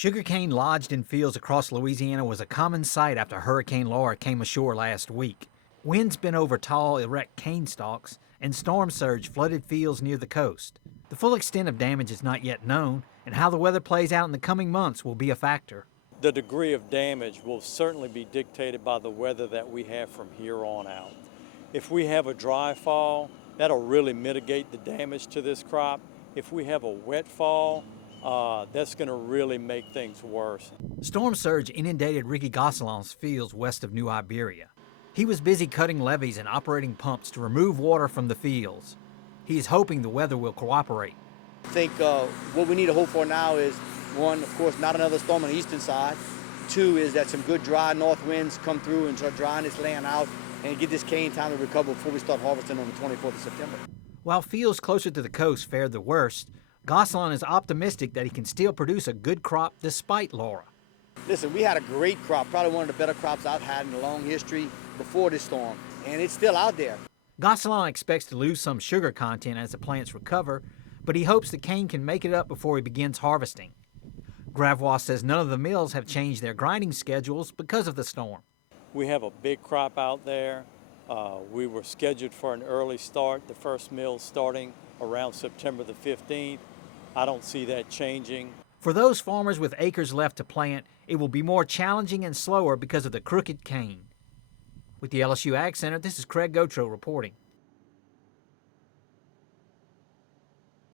Sugarcane lodged in fields across Louisiana was a common sight after Hurricane Laura came ashore last week. Winds bent over tall, erect cane stalks, and storm surge flooded fields near the coast. The full extent of damage is not yet known, and how the weather plays out in the coming months will be a factor. The degree of damage will certainly be dictated by the weather that we have from here on out. If we have a dry fall, that'll really mitigate the damage to this crop. If we have a wet fall, that's going to really make things worse. Storm surge inundated Ricky Gosselin's fields west of New Iberia. He was busy cutting levees and operating pumps to remove water from the fields. He is hoping the weather will cooperate. I think what we need to hope for now is, one, of course, not another storm on the eastern side. Two is that some good dry north winds come through and start drying this land out and get this cane time to recover before we start harvesting on the 24th of September. While fields closer to the coast fared the worst, Gautreaux is optimistic that he can still produce a good crop despite Laura. Listen, we had a great crop, probably one of the better crops I've had in a long history before this storm, and it's still out there. Gautreaux expects to lose some sugar content as the plants recover, but he hopes the cane can make it up before he begins harvesting. Gautreaux says none of the mills have changed their grinding schedules because of the storm. We have a big crop out there. We were scheduled for an early start, the first mill starting around September the 15th. I don't see that changing. For those farmers with acres left to plant, it will be more challenging and slower because of the crooked cane. With the LSU AgCenter, this is Craig Gautreaux reporting.